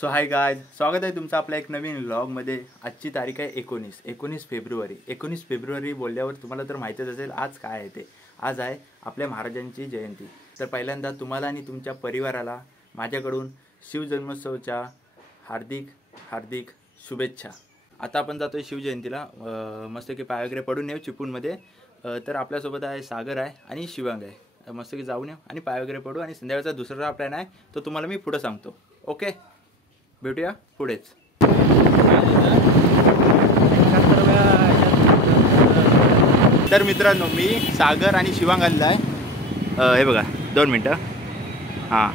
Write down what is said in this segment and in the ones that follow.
So hi guys, स्वागत आहे तुमचं आपल्या एक नवीन व्लॉगमध्ये। आजची तारीख आहे 19 फेब्रुवारी। 19 फेब्रुवारी बोलल्यावर तुम्हाला तर माहितीच असेल आज काय आहे ते। आज आहे आपल्या महाराजांची जयंती। तर पहिल्यांदा तुम्हाला आणि तुमच्या परिवाराला माझ्याकडून शिवजन्मोत्सवाच्या हार्दिक हार्दिक शुभेच्छा। आता आपण जातोय शिवजयंतीला, मस्त की पाय वगैरे पडून येऊ चिपळूणमध्ये। तर आपल्यासोबत आहे सागर आहे आणि शिवांग आहे। मस्त की जाऊन येऊ आणि पाय वगैरे पडू आणि संध्याकाळचा दुसरा प्लॅन आहे तो तुम्हाला मी पुढे सांगतो। ओके, भेटूया पुढेच। तर मित्रांनो, मी सागर आणि शिवांग आलेला आहे। हे बघा 2 मिनटं। हां,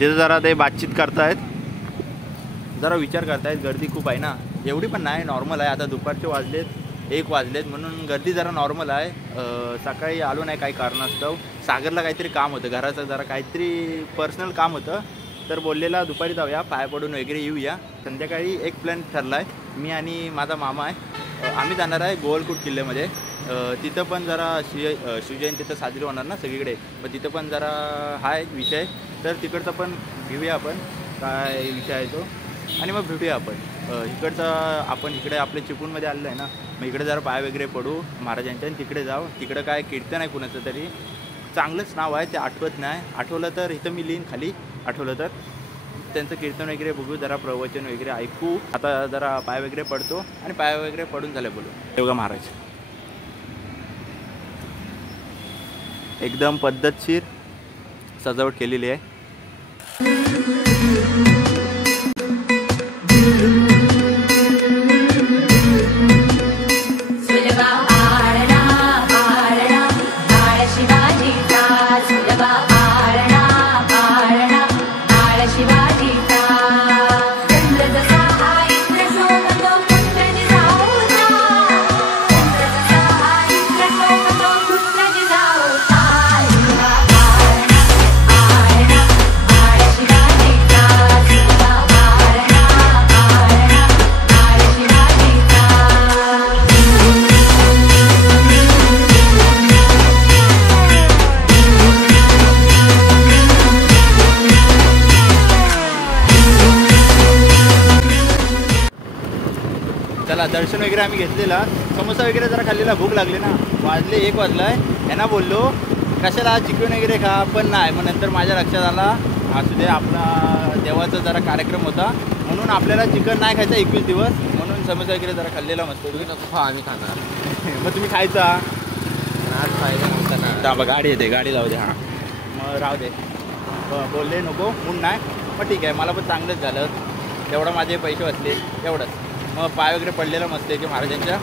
तिथं जरा ते बातचीत करतायत, जरा विचार करतायत। गर्दी खूप आहे ना, एवढी पण नाही, नॉर्मल आहे। आता दुपारचे वाजलेत 1 वाजलेत म्हणून गर्दी जरा नॉर्मल आहे। सकाळी आलो नाही काही कारणास्तव, सागरला काहीतरी काम होतं घराचं, जरा काहीतरी पर्सनल काम होतं। तर बोललेला दुपारी जाऊया, पाय पडून वगैरे येऊया। संध्याकाळी एक प्लॅन ठरला आहे, मी आणि माझा मामा आहे। आम्ही जाणार आहे गोवळकोट किल्ल्यामध्ये। तिथं पण जरा शिवजयंती तर साजरी होणार ना सगळीकडे, मग तिथं पण जरा हा एक विषय, तर तिकडचा पण घेऊया आपण काय विषय आहे तो, आणि मग भेटूया आपण। इकडचं आपण इकडे आपल्या चिपळूणमध्ये आलेलं आहे ना, मग इकडे जरा पाय वगैरे पडू महाराजांच्या आणि तिकडे जाऊ। तिकडं काय कीर्तन आहे कुणाचं तरी, चांगलंच नाव आहे ते, आठवत नाही। आठवलं तर इथं मी लिहीन खाली, आठवलं तर त्यांचं कीर्तन वगैरे बघू, जरा प्रवचन वगैरे ऐकू। आता जरा पाय वगैरे पडतो आणि पाय वगैरे पडून झालं बोलू। हे बघा महाराज, एकदम पद्धतशीर सजावट केलेली आहे। चला, दर्शन वगैरे आम्ही घेतलेला, समोसा वगैरे जरा खाल्लेला, भूक लागली ना, वाजले 1 वाजला आहे। यांना बोललो कशाला चिकन वगैरे खा, पण नाही। मग नंतर माझ्या लक्षात आला असू दे, आपला देवाचा जरा कार्यक्रम होता म्हणून आपल्याला चिकन नाही खायचं 21 दिवस, म्हणून समोसा वगैरे जरा खाल्लेला मस्त। तुम्ही नको खा, आम्ही खाणार। मग तुम्ही खायचा आज खायचं नव्हतं ना, बघा गाडी येते, गाडी जाऊ दे। हां, मग राहू दे, बोलले नको म्हणून नाही। मग ठीक आहे, मला पण चांगलंच झालं, तेवढं माझे पैसे वाचले, एवढंच। मग पाय वगैरे पडलेलं मस्त आहे की महाराजांच्या।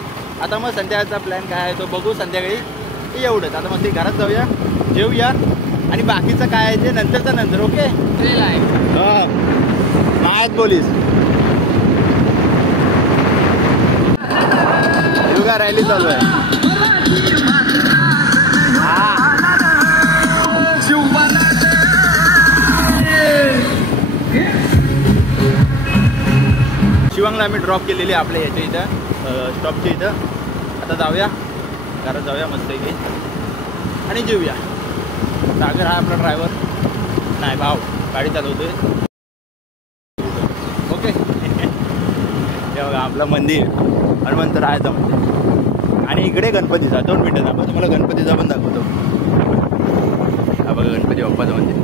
आता मग संध्याकाळचा प्लॅन काय आहे तो बघू संध्याकाळी, एवढंच। आता मस्त घरात जाऊया, जेऊया, आणि बाकीचं काय आहे ते नंतरचं नंतर। ओके, नाहीत पोलीस, योगा रॅली चालू आहे। शिवांगला आम्ही ड्रॉप केलेली आपल्या याच्या इथं स्टॉपच्या इथं। आता जाऊया घरात, जाऊया मस्त की, आणि जेऊया। सागर हा आपला ड्रायव्हर, नाही भाऊ गाडी चालवतोय। ओके, हे बघा आपलं मंदिर, हनुमंतरायाचं मंदिर, आणि इकडे गणपतीचा। 2 मिनटं आपण तुम्हाला गणपतीचा पण दाखवतो। हा बघा गणपती बाप्पाचं मंदिर।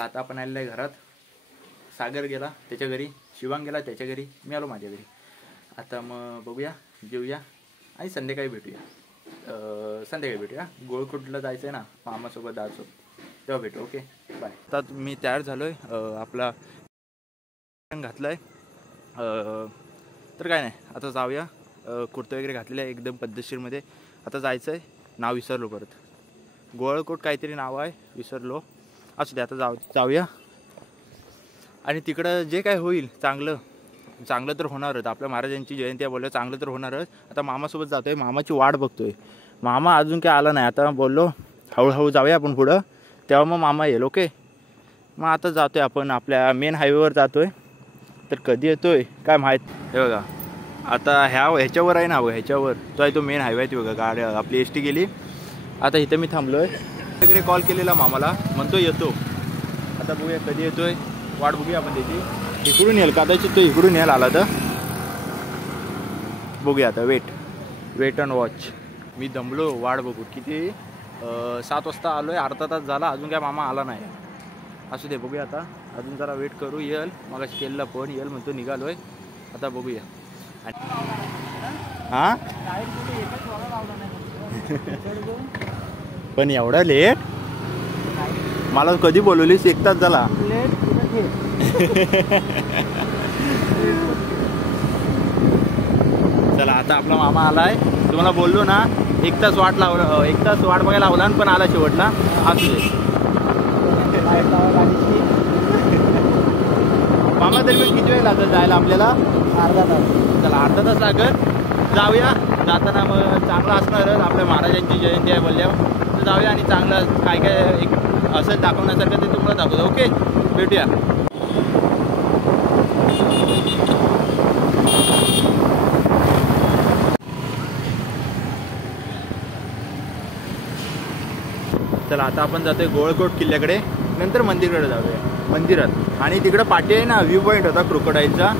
आता आपण आलेलं आहे घरात, सागर गेला त्याच्या घरी, शिवांग गेला त्याच्या घरी, मी आलो माझ्या घरी। आता मग बघूया, जेऊया, आणि संध्याकाळी भेटूया। गोवळकोटला जायचं आहे ना, मामासोबत जायचो, तेव्हा भेटू। Okay, bye. आता मी तयार झालो आहे, आपला घातला आहे, तर काय नाही, आता जाऊया। कुर्ता वगैरे घातलेलं आहे एकदम पद्धतशीरमध्ये। आता जायचं आहे, नाव विसरलो परत, गोवळकोट काहीतरी नाव आहे, विसरलो, असू दे। आता जाऊया, आणि तिकडं जे काय होईल चांगलं तर होणारच। आपल्या महाराजांची जयंती आहे बोललो, चांगलं तर होणारच। आता मामासोबत जातोय, मामाची वाट बघतोय, मामा अजून काय आला नाही। आता बोललो हळूहळू जाऊया आपण पुढं, तेव्हा मग मामा येईल। ओके, मग आता जातोय आपण, आपल्या मेन हायवेवर जातोय, तर कधी येतोय काय माहीत। हे बघा आता ह्याच्यावर आहे ना, ह्याच्यावर तो आहे, तो मेन हायवे आहे। ती बघा गाडी आपली एस टी गेली। आता इथं मी थांबलो आहे, वगैरे कॉल केलेला मामाला, म्हणतो येतो। आता बघूया कधी येतोय, वाट बघूया आपण त्याची. इकडून येईल कदाचित, तो इकडून येईल आला तर बघूया आता. Weight and watch. मी दमलो वाट बघू. किती 7 वाजता आलो आहे, अर्धा तास झाला, अजून काय मामा आला नाही. असू दे, बघूया आता. अजून जरा वेट करू. येईल मग केलेला फोन, येईल म्हणतो निघालो आहे आता, बघूया. हां पण एवढा लेट? मला कधी बोलवलीस? 1 तास झाला. चला आता आपला मामा आलाय. तुम्हाला बोललो ना 1 तास वाट लावला, 1 तास वाट बघायला लावला पण आला शेवटला. असू दे मामा. तरी पण किती वेळ लागत जायला आपल्याला? अर्धा तास. चला अर्धा तास लागत. जाऊया. जाताना मग चांगलं असणारच, आपल्या महाराजांची जयंती आहे बोलल्यावर, तर जाऊया आणि चांगलं काय काय एक असं दाखवण्यासारखं ते तुम्हाला दाखवतो. ओके, भेटूया. चला आता आपण जातोय गोळकोट किल्ल्याकडे, नंतर मंदिराकडे जाऊया. मंदिरात आणि तिकडं पाठी आहे ना व्ह्यू पॉईंट होता क्रोकोडाईलचा.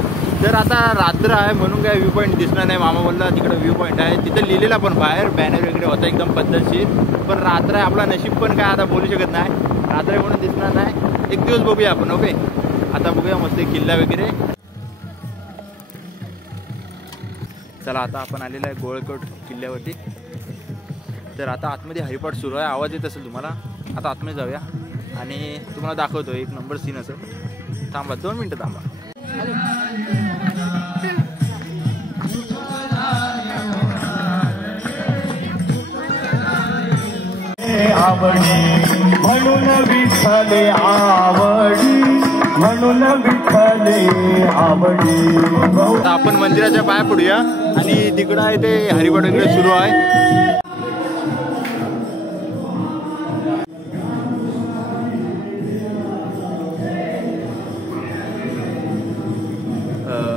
तर आता रात्र आहे म्हणून काय व्ह्यू पॉईंट दिसणार नाही. मामा बोलला तिकडं व्ह्यू पॉईंट आहे, तिथं लिहिलेला पण बाहेर बॅनर वगैरे होता एकदम पद्धतशीर. पण रात्र आहे, आपला नशीब पण काय आता बोलू शकत नाही. रात्र आहे म्हणून दिसणार नाही. एक दिवस बघूया आपण. ओके, आता बघूया मस्त किल्ला वगैरे. चला आता आपण आलेलो आहे गोळकोट किल्ल्यावरती. तर आता आतमध्ये हरिपाठ सुरू आहे, आवाज येत असेल तुम्हाला. आता आतमध्ये जाऊया आणि तुम्हाला दाखवतो. एक नंबर सीन असेल. थांबा 2 मिनटं थांबा. आवडी म्हणून विठ्ठले आवडी, म्हणून विठ्ठले आवडी. आता आपण मंदिराच्या पाया पडूया आणि तिकडं आहे ते हरिपाठ वगैरे सुरू आहे.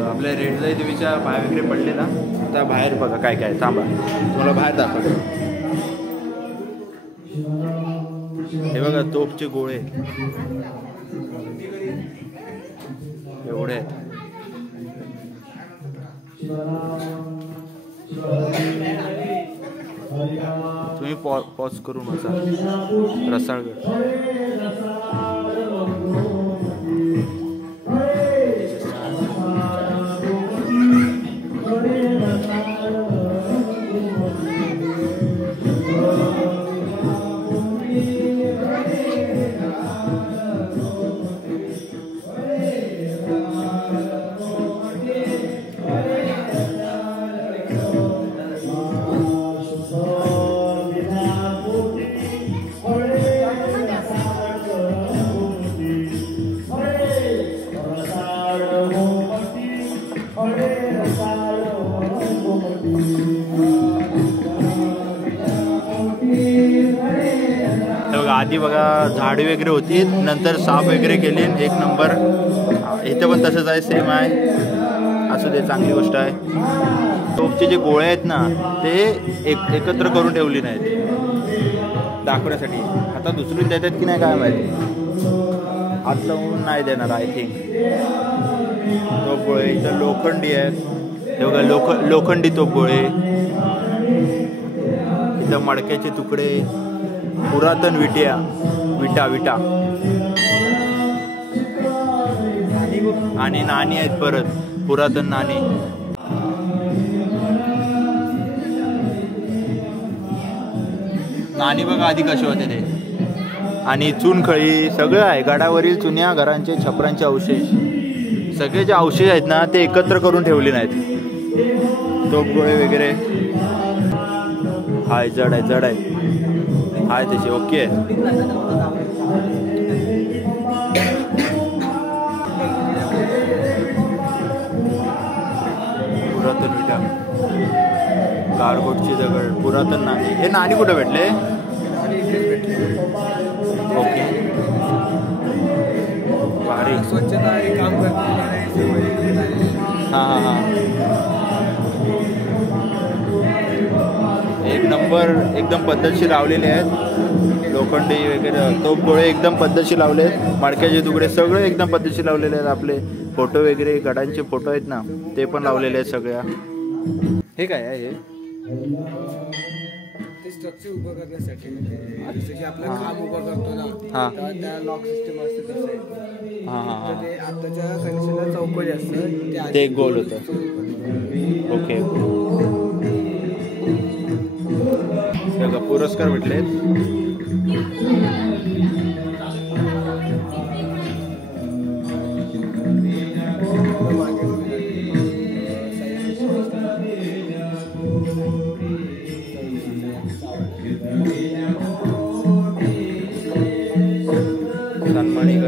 आपल्या रेडजाई देवीच्या पाया वगैरे पडलेला. आता बाहेर बघा काय काय. थांबा तुम्हाला बाहेर दाखवतो. हे बघा तोफचे गोळे एवढे आहेत. तुम्ही पॉज करू नका. रसाळगड आधी बघा झाडे वगैरे होती, नंतर साफ वगैरे केली. 1 नंबर. इथं पण तसंच आहे, सेम आहे. असू दे, चांगली गोष्ट आहे. तोफचे जे गोळे आहेत ना ते एकत्र करून ठेवली नाहीत दाखवण्यासाठी. आता दुसरी देतात की नाही काय माहिती. आज लावून नाही देणार आय थिंक. तोफ गोळे इथं लोखंडी आहेत. हे बघा लोखंडी तोफ गोळे. इथं मडक्याचे तुकडे, पुरातन विटा आणि नाणी आहेत. परत पुरातन नाणी. बघा आधी कसे होते ते. आणि चुनखळी सगळं आहे. गडावरील चुन्या, घरांचे, छपरांचे अवशेष, सगळे जे अवशेष आहेत ना ते एकत्र करून ठेवले नाहीत. तोफगोळे वगैरे हाय, जड आहे हाय त्याचे. ओके. पुरातन विटा, गारगोटची दगड, पुरातन नाणी. हे नाणी कुठे भेटले? ओके, भारी. स्वच्छता काम करते. हां. एक नंबर, एकदम पद्धतशीर लावलेले आहेत. लोखंडी वगैरे तोफगोळे एकदम पद्धतशीर लावले आहेत. मडक्याचे तुकडे सगळे एकदम पद्धतशीर लावलेले आहेत. आपले फोटो वगैरे गडांचे फोटो आहेत ना ते पण लावलेले आहेत सगळ्या. हे काय आहे हे? ते स्ट्रक्चर उभं करण्यासाठी जसं की आपला खांब उभा करतो ना तेव्हा त्या लॉक सिस्टम असते तसं आहे. ते आताच्या कंडिशनला चौकडी असतं ते गोल होतं. ओके पुरस्कार भेटलेत.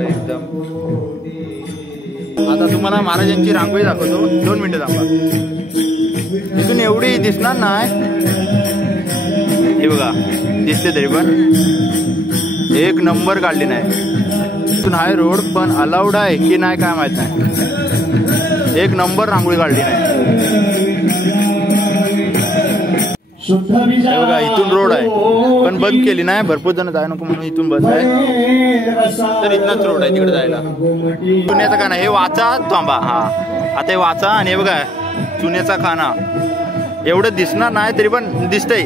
एकदम. आता तुम्हाला महाराजांची रांगोळी दाखवतो. 2 मिनिटं थांबा. इथून एवढी दिसणार नाही. हे बघा दिसते तरी पण एक नंबर काढली नाही. इथून हाय रोड पण अलाउड आहे की नाही काय माहित नाही. एक नंबर रांगोळी काढली नाही. हे बघा इथून रोड आहे पण बंद केली नाही. भरपूर जण जाय नको म्हणून इथून बंद आहे. तर इथनच रोड आहे तिकडे जायला. चुन्याचा खाना हे वाचा थांबा. हा आता हे वाचा आणि हे बघा चुन्याचा खाना. एवढं दिसणार नाही तरी पण दिसतंय.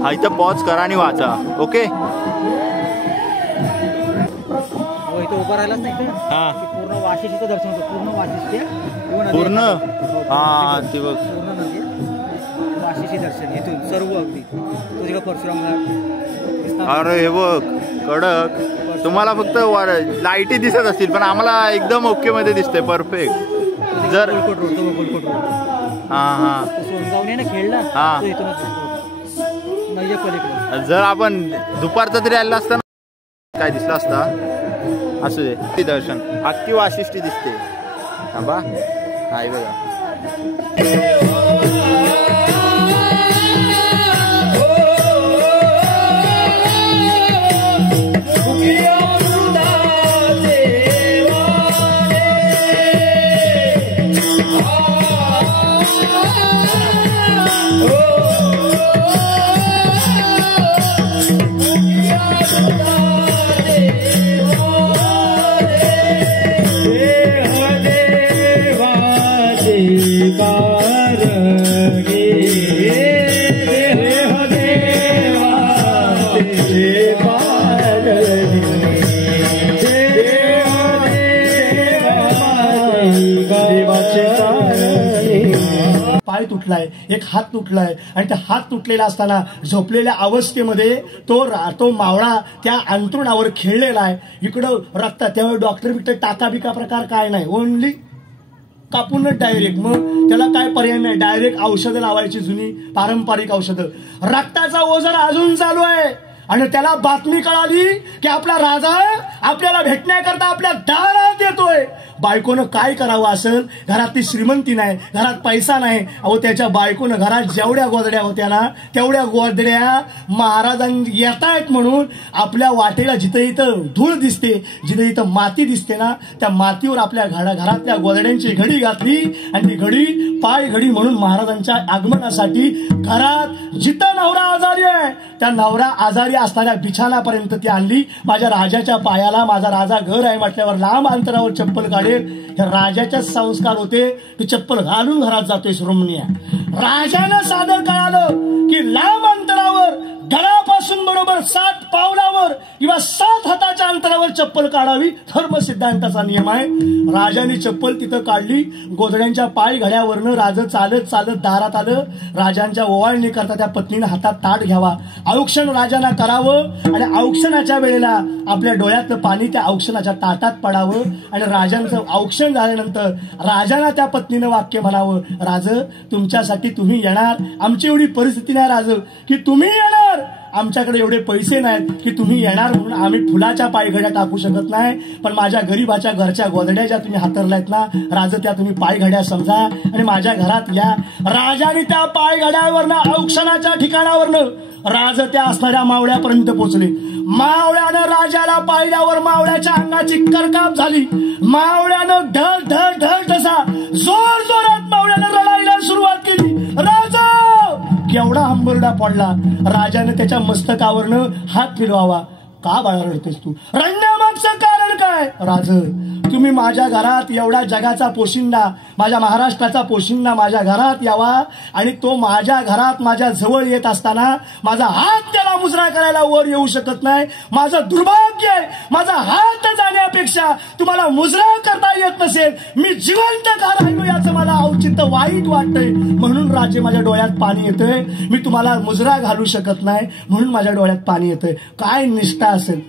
हा इथं पॉज करा आणि वाचा. ओके इथं उभं राहिलाच नाही हा पूर्ण वाशिष्ठीचं दर्शन होतं. पूर्ण वाशिष्ठी पूर्ण हा ते बघ वाशिष्ठी दर्शन इथून सर्व अगदी तुझ्या परशुराम. अरे हे बघ कडक. तुम्हाला फक्त लाईटी दिसत असतील पण आम्हाला एकदम ओके मध्ये दिसतंय. परफेक्ट. जर जर आपण दुपारचा तरी आला असता ना काय दिसला असता. असू दे दर्शन. अख्खी वाशिष्ठी दिसते. थांबा हाय बघा. पाय तुटलाय, एक हात तुटलाय आणि त्या हात तुटलेला असताना झोपलेल्या अवस्थेमध्ये तो मावळा त्या अंथरुणावर खेळलेला आहे. इकडं रक्तात. त्यावेळी डॉक्टर बिक्टर टाका बिका प्रकार काय नाही. ओनली कापूनच डायरेक्ट. मग त्याला काय पर्याय नाही. डायरेक्ट औषधं लावायची जुनी पारंपरिक औषधं. रक्ताचा ओझर अजून चालू आहे आणि त्याला बातमी कळाली की आपला राजा आपल्याला भेटण्याकरता आपल्या दारात येतोय. बायकोनं काय करावं असेल. घरातली श्रीमंती नाही, घरात पैसा नाही. अहो त्याच्या बायकोनं घरात जेवढ्या गोदड्या होत्या ना तेवढ्या गोदड्या महाराजांनी येतायत म्हणून आपल्या वाटेला जिथं इथं धूळ दिसते, जिथं इथं माती दिसते ना त्या मातीवर आपल्या घरातल्या गोदड्यांची घडी घातली आणि ती घडी पाय घडी म्हणून महाराजांच्या आगमनासाठी घरात जिथं नवरा आजारी आहे त्या नवरा आजारी असणाऱ्या बिछाणापर्यंत ती आणली. माझ्या राजाच्या पायाला माझा राजा घर आहे म्हटल्यावर लांब अंतरावर चप्पल काढेल. हे राजाचे संस्कार होते. ते चप्पल घालून घरात जातोय श्रोमणीया. राजानं सादर कळालं की लांब अंतरावर घरापासून बरोबर 7 पावलावर किंवा 7 हाताच्या अंतरावर चप्पल काढावी. धर्म सिद्धांताचा नियम आहे. राजाने चप्पल तिथं काढली. गोधड्यांच्या पाय घड्यावरनं राजा चालत चालत दारात आलं. राजांच्या ओवाळणी करता त्या पत्नीने हातात ताट घ्यावा. औक्षण राजांना करावं आणि औक्षणाच्या वेळेला आपल्या डोळ्यातलं पाणी त्या औक्षणाच्या ताटात पडावं आणि राजांचं औक्षण झाल्यानंतर राजांना त्या पत्नीनं वाक्य म्हणावं. राज तुमच्यासाठी तुम्ही येणार. आमची एवढी परिस्थिती नाही राज की तुम्ही येणार. आमच्याकडे एवढे पैसे नाहीत की तुम्ही येणार म्हणून आम्ही फुलाच्या पायघड्या टाकू शकत नाही. पण माझ्या गरीबाच्या घरच्या गोदड्या ज्या तुम्ही हातरल्यात ना राज त्या तुम्ही पायघड्या समजा आणि माझ्या घरात या. राजाने त्या पायघड्यावरनं औक्षणाच्या ठिकाणावरनं राज त्या असणाऱ्या मावळ्यापर्यंत पोहोचले. मावळ्यानं राजाला पाहिल्यावर मावळ्याच्या अंगाची करकाप झाली. मावळ्यानं ढळ ढळ ढळ तसा जोर जोरात मावळ्यानं रडायला सुरुवात केली. राजा केवढा हंबरडा पडला. राजाने त्याच्या मस्तकावरनं हात फिरवावा. का बाळा रडतेस तू? रडण्यामागचं कारण काय? राज, तुम्ही माझ्या घरात एवढा जगाचा पोशिंदा, माझ्या महाराष्ट्राचा पोशिंदा माझ्या घरात यावा आणि तो माझ्या घरात माझ्या जवळ येत असताना माझा हात त्याला मुजरा करायला वर येऊ शकत नाही. माझं दुर्भाग्य आहे. माझा हात जाण्यापेक्षा तुम्हाला मुजरा करता येत नसेल, मी जिवंत का राहिलो याचं मला औचित्य वाईट वाटतंय. म्हणून राजे माझ्या डोळ्यात पाणी येतंय. मी तुम्हाला मुजरा घालू शकत नाही म्हणून माझ्या डोळ्यात पाणी येतंय. काय निष्ठा असेल.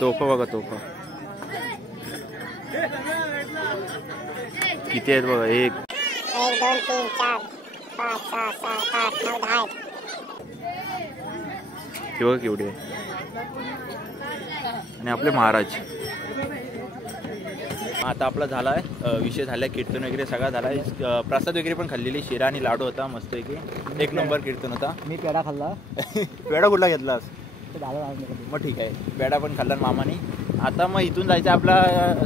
तोफा बघा, तोफा किती आहेत बघा. 1 2 3 4 5 6 7 8 9 10 हे बघा केवढे आहे. आणि आपले महाराज. आता आपला झालाय विषय झालाय. कीर्तन वगैरे सगळा झालाय. प्रसाद वगैरे पण खाल्लेली. शिरा आणि लाडू होता मस्त की. 1 नंबर कीर्तन होता. मी पेढा खाल्ला. पेढा कुठला घेतलास? मग ठीक आहे, पेढा पण खाल्ला मामाने. आता मग इथून जायचं आपला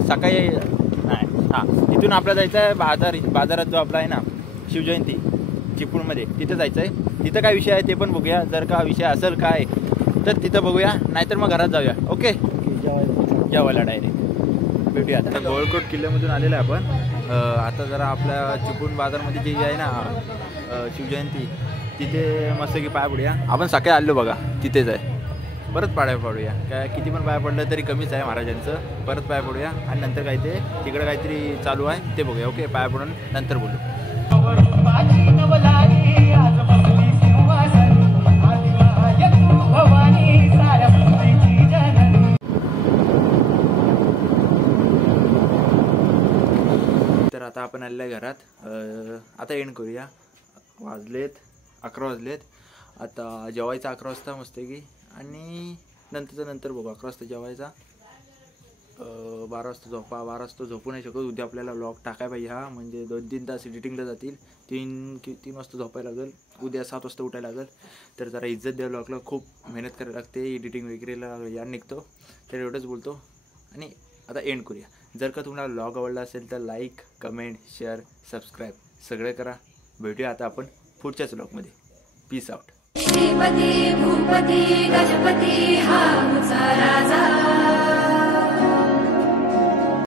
सकाळी नाही, हां इथून आपला जायचं आहे बाजारात जो आपला आहे ना शिवजयंती चिपळूणमध्ये, तिथं जायचं आहे. तिथं काय विषय आहे ते पण बघूया. जर का विषय असेल काय तर तिथं बघूया, नाहीतर मग घरात जाऊया. ओके, जेवायला डायरेक्ट भेटूया. आता गोळकोट किल्ल्यामधून आलेलं आहे आपण. आता जरा आपल्या चिपळूण बाजारमध्ये जे आहे ना शिवजयंती, तिथे मस्त की पाय पडूया. आपण सकाळी आलो बघा, तिथेच आहे. परत पाया पडूया. काय किती पण पाया पडलं तरी कमीच आहे महाराजांचं. परत पाया पडूया आणि नंतर काय ते तिकडं काहीतरी चालू आहे ते बघूया. ओके, पाया पडून नंतर बोलू. तर आता आपण आलेलं आहे घरात. आता एंड करूया. वाजलेत 11 वाजलेत. आता जेवायचा 11 वाजता मस्त की. आणि नंतर बघू. 11 वाजता जेवायचा, 12 वाजता झोपा. 12 वाजता झोपू नाही शकत. उद्या आपल्याला व्लॉग टाकाय पाहिजे. हा म्हणजे 2-3 तास एडिटिंगला जातील. 3 वाजता झोपायला लागेल. उद्या 7 वाजता उठायला लागेल. तर जरा इज्जत द्या व्लॉगला. खूप मेहनत करायला लागते. एडिटिंग वगैरेला या निघतो. तर एवढंच बोलतो आणि आता एंड करूया. जर का तुम्हाला व्लॉग आवडला असेल तर लाईक, कमेंट, शेअर, सबस्क्राईब सगळं करा. भेटूया आता आपण पुढच्याच व्लॉगमध्ये. Peace out. श्रीपती भूपती गणपती